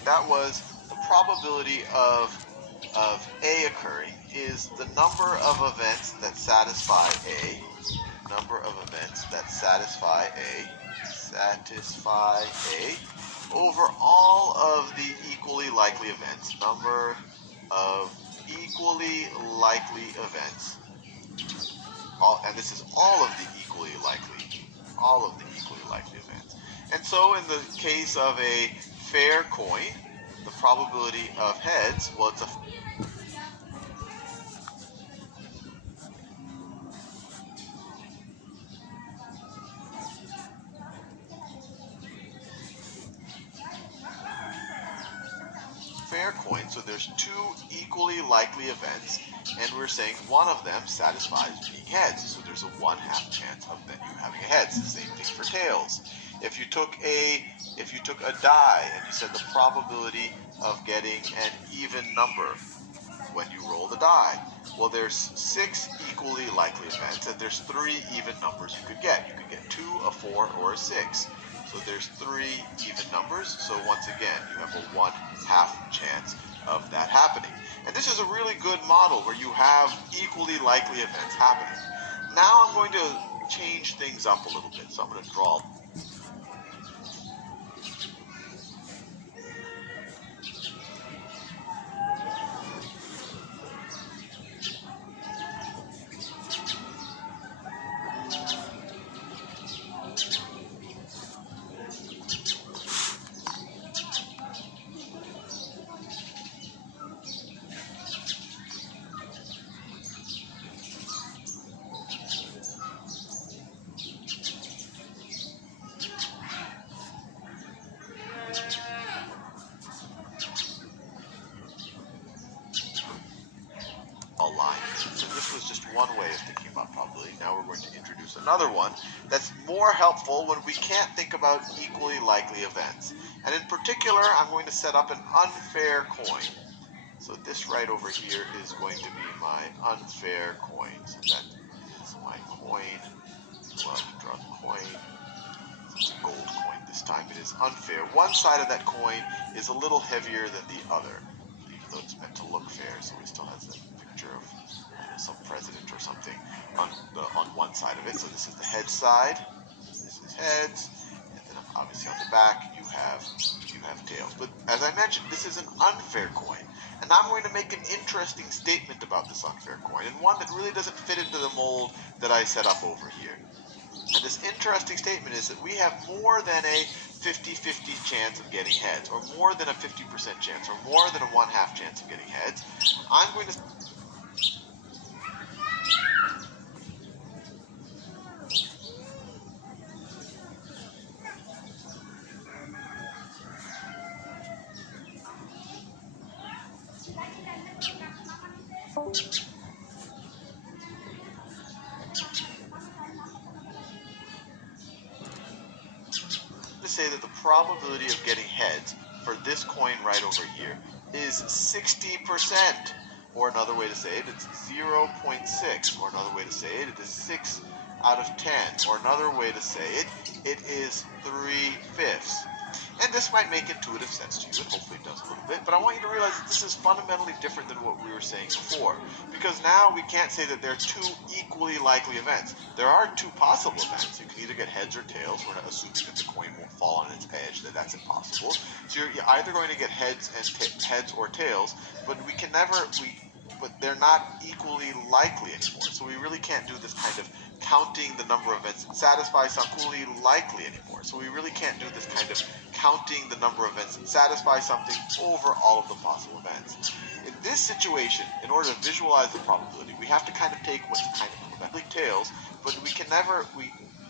and that was the probability of A occurring is the number of events that satisfy A, over all of the equally likely events, number of equally likely events, and this is all of the equally likely events. And so in the case of a fair coin, the probability of heads, well, it's a fair coin, so there's two equally likely events, and we're saying one of them satisfies being heads, so there's a 1/2 chance of that you having a heads. The same thing for tails. If you took a die and you said the probability of getting an even number when you roll the die, well, there's 6 equally likely events, and there's 3 even numbers you could get. You could get 2, a 4, or a 6. So there's 3 even numbers, so once again, you have a 1/2 chance of that happening. And this is a really good model where you have equally likely events happening. Now I'm going to change things up a little bit, so I'm going to draw. So this was just one way of thinking about probability. Now we're going to introduce another one that's more helpful when we can't think about equally likely events. And in particular, I'm going to set up an unfair coin. So this right over here is going to be my unfair coin. So that is my coin. Well, I can draw the coin. It's a gold coin this time. It is unfair. One side of that coin is a little heavier than the other, even though it's meant to look fair, so it still has the picture of some president or something on one side of it. So this is the head side. This is heads, and then obviously on the back you have tails. But as I mentioned, this is an unfair coin, and I'm going to make an interesting statement about this unfair coin, and one that really doesn't fit into the mold that I set up over here. And this interesting statement is that we have more than a 50-50 chance of getting heads, or more than a 50% chance, or more than a 1/2 chance of getting heads. I'm going to say that the probability of getting heads for this coin right over here is 60%, or another way to say it, it's 0.6, or another way to say it, it is 6 out of 10, or another way to say it, it is 3/5. And this might make intuitive sense to you, and hopefully it does a little bit, but I want you to realize that this is fundamentally different than what we were saying before, because now we can't say that there are 2 equally likely events. There are 2 possible events. You can either get heads or tails. We're not assuming that the coin won't fall on its edge, that's impossible. So you're either going to get heads or tails, but but they're not equally likely anymore. So we really can't do this kind of counting the number of events that satisfy something equally likely anymore. So we really can't do this kind of counting the number of events that satisfy something over all of the possible events. In this situation, in order to visualize the probability, we have to kind of take what's kind of like tails, but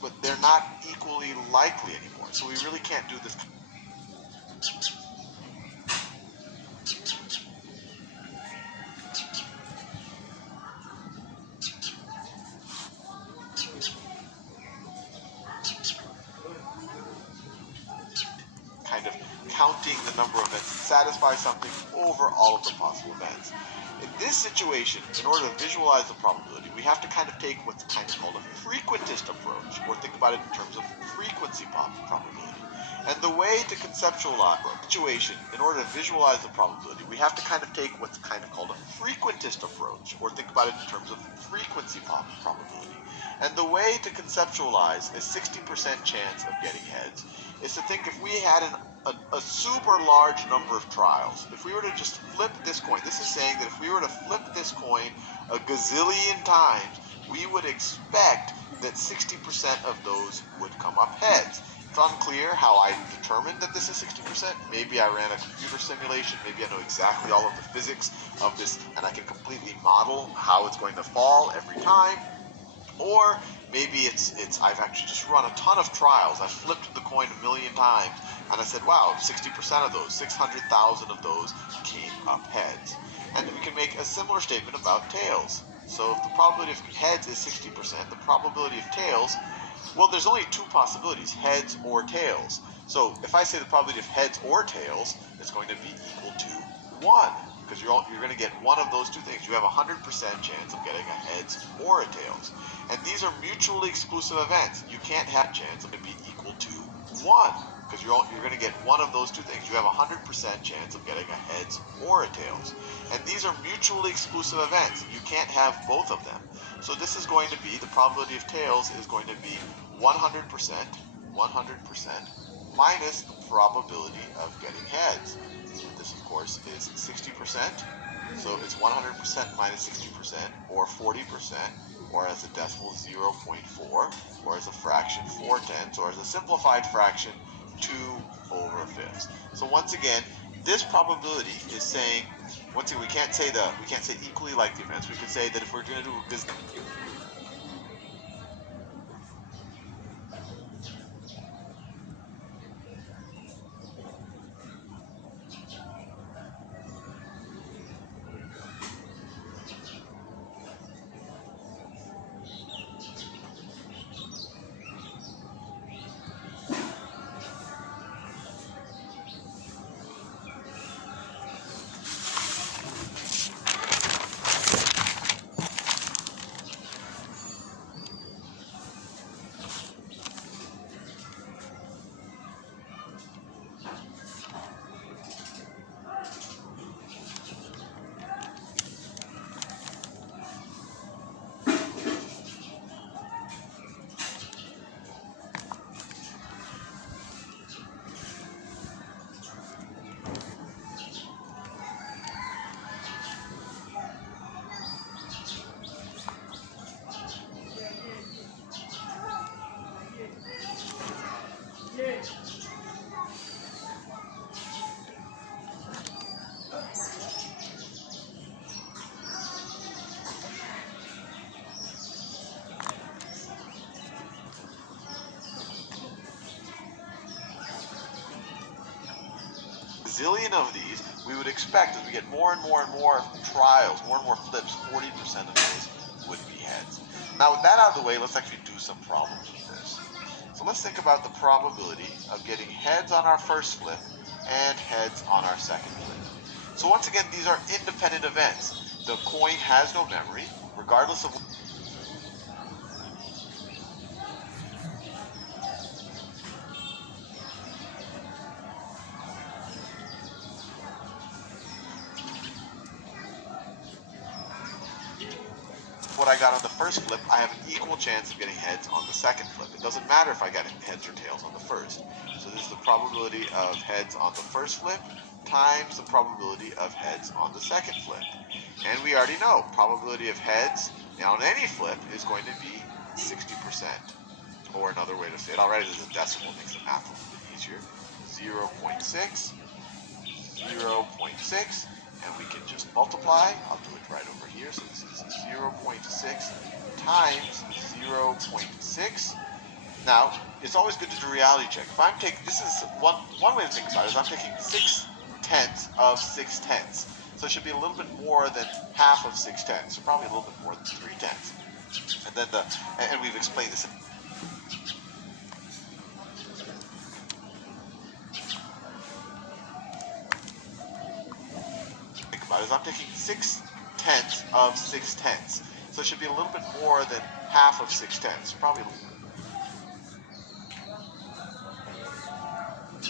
but they're not equally likely anymore. So we really can't do this. Kind of counting the number of events that satisfy something over all of the possible events. In this situation, in order to visualize the probability, we have to kind of take what's kind of called a frequentist approach, or think about it in terms of frequency probability. And the way to conceptualize a situation, in order to visualize the probability, we have to kind of take what's kind of called a frequentist approach, or think about it in terms of frequency probability. And the way to conceptualize a 60% chance of getting heads is to think if we had a super large number of trials, if we were to just flip this coin, this is saying that if we were to flip this coin a gazillion times, we would expect that 60% of those would come up heads. It's unclear how I determined that this is 60%. Maybe I ran a computer simulation. Maybe I know exactly all of the physics of this, and I can completely model how it's going to fall every time. Or maybe it's I've actually just run a ton of trials. I've flipped the coin a million times, and I said, wow, 60% of those, 600,000 of those came up heads. And we can make a similar statement about tails. So if the probability of heads is 60%, the probability of tails, well, there's only two possibilities, heads or tails. So if I say the probability of heads or tails, it's going to be equal to 1, because you're going to get one of those two things. You have a 100% chance of getting a heads or a tails. And these are mutually exclusive events. You can't have a chance of it being equal to 1, because you're going to get one of those two things. You have a 100% chance of getting a heads or a tails. And these are mutually exclusive events. You can't have both of them. So this is going to be, the probability of tails is going to be 100% minus the probability of getting heads. This, of course, is 60%. So it's 100% minus 60%, or 40%, or as a decimal 0.4, or as a fraction 4/10, or as a simplified fraction 2/5. So once again, this probability is saying, once again, we can't say equally like the events. We could say that if we're going to do a business. Zillion of these, we would expect as we get more and more and more trials, more and more flips, 40% of those would be heads. Now with that out of the way, let's actually do some problems with this. So let's think about the probability of getting heads on our first flip and heads on our second flip. So once again, these are independent events. The coin has no memory, regardless of what I got on the first flip. I have an equal chance of getting heads on the second flip. It doesn't matter if I got heads or tails on the first. So this is the probability of heads on the first flip times the probability of heads on the second flip. And we already know probability of heads on any flip is going to be 60%. Or another way to say it, I'll write it as a decimal, makes the math a little bit easier. 0.6, 0.6, and we can just multiply. I'll do it right over here. So this is 0.6 times 0.6. Now, it's always good to do a reality check. If I'm taking, this is one way to think about it, is I'm taking 6/10 of 6/10. So it should be a little bit more than half of 6/10. So probably a little bit more than 3/10. And then and we've explained this. Is I'm taking 6/10 of 6/10. So it should be a little bit more than half of 6/10. So probably a little bit.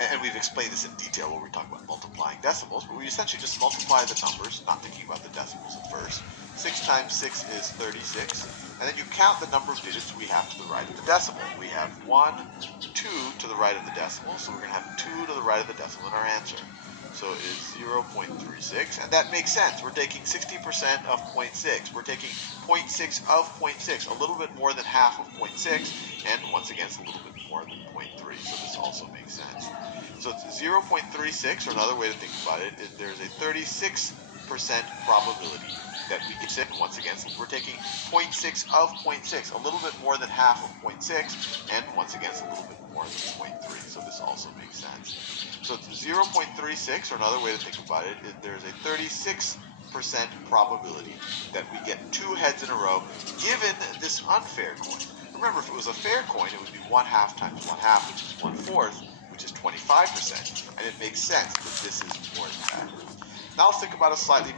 and we've explained this in detail when we talk about multiplying decimals, but we essentially just multiply the numbers, not thinking about the decimals at first. 6 times 6 is 36, and then you count the number of digits we have to the right of the decimal. We have 1, 2 to the right of the decimal, so we're going to have 2 to the right of the decimal in our answer. So it is 0.36, and that makes sense. We're taking 60% of 0.6. We're taking 0.6 of 0.6, a little bit more than half of 0.6, and once again, it's a little bit more than 0.3, so this also makes sense. So it's 0.36, or another way to think about it is there's a 36% probability that we can sit, and once again, since we're taking 0.6 of 0.6, a little bit more than half of 0.6, and once again, it's a little bit more than 0.3, so this also makes sense. So it's 0.36, or another way to think about it is there's a 36% probability that we get 2 heads in a row, given this unfair coin. Remember, if it was a fair coin, it would be 1/2 times 1/2, which is 1/4, which is 25%, and it makes sense that this is more than that. Now let's think about a slightly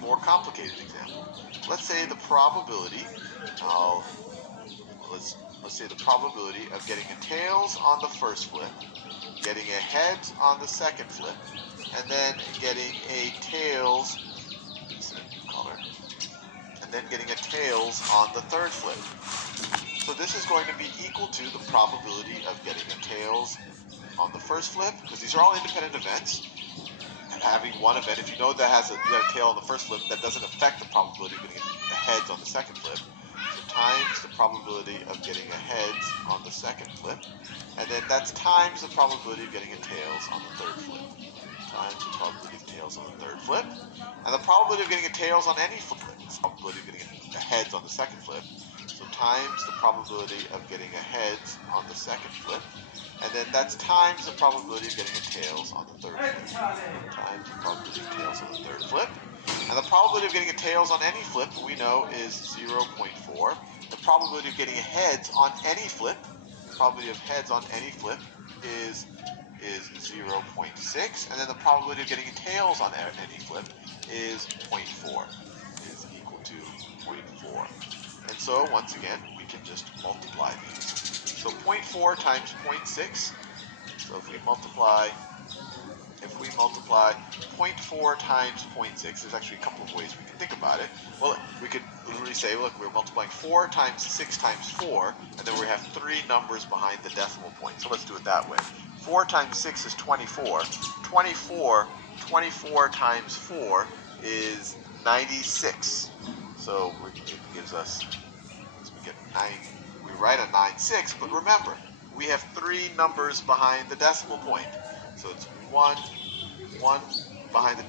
more complicated example. Let's say the probability, let's say the probability of getting a tails on the first flip, getting a heads on the second flip, and then getting a tails, and then getting a tails on the third flip. So this is going to be equal to the probability of getting a tails on the first flip, because these are all independent events. Having one event, if you know that you got a tail on the first flip, that doesn't affect the probability of getting a heads on the second flip. So times the probability of getting a heads on the second flip, and then that's times the probability of getting a tails on the third flip. Times the probability of tails on the third flip, and the probability of getting a tails on any flip is the probability of getting a heads on the second flip. So times the probability of getting a heads on the second flip, and then that's times the probability of getting a tails on the third flip. Times the probability of tails on the third flip. And the probability of getting a tails on any flip, we know, is 0.4. The probability of getting a heads on any flip, the probability of heads on any flip is 0.6. And then the probability of getting a tails on any flip is 0.4, is equal to 0.4. And so, once again, we can just multiply these. So 0.4 times 0.6, so if we multiply 0.4 times 0.6, there's actually a couple of ways we can think about it. Well, we could literally say, look, we're multiplying 4 times 6 times 4, and then we have 3 numbers behind the decimal point. So let's do it that way. 4 times 6 is 24. 24 times 4 is 96. So it gives us, we get 9. We write a 96, but remember, we have 3 numbers behind the decimal point. So it's 1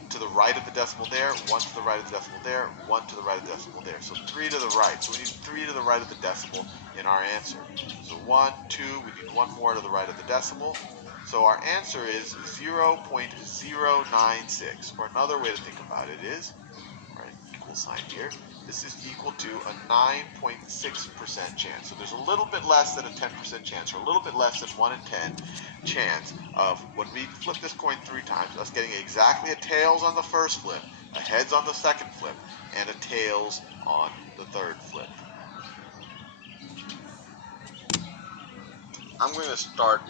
to the right of the decimal there, 1 to the right of the decimal there, 1 to the right of the decimal there. So 3 to the right. So we need 3 to the right of the decimal in our answer. So 1, 2, we need 1 more to the right of the decimal. So our answer is 0.096, or another way to think about it is, right, equal sign here, this is equal to a 9.6% chance. So there's a little bit less than a 10% chance, or a little bit less than 1 in 10 chance of, when we flip this coin 3 times, us getting exactly a tails on the first flip, a heads on the second flip, and a tails on the third flip. I'm going to start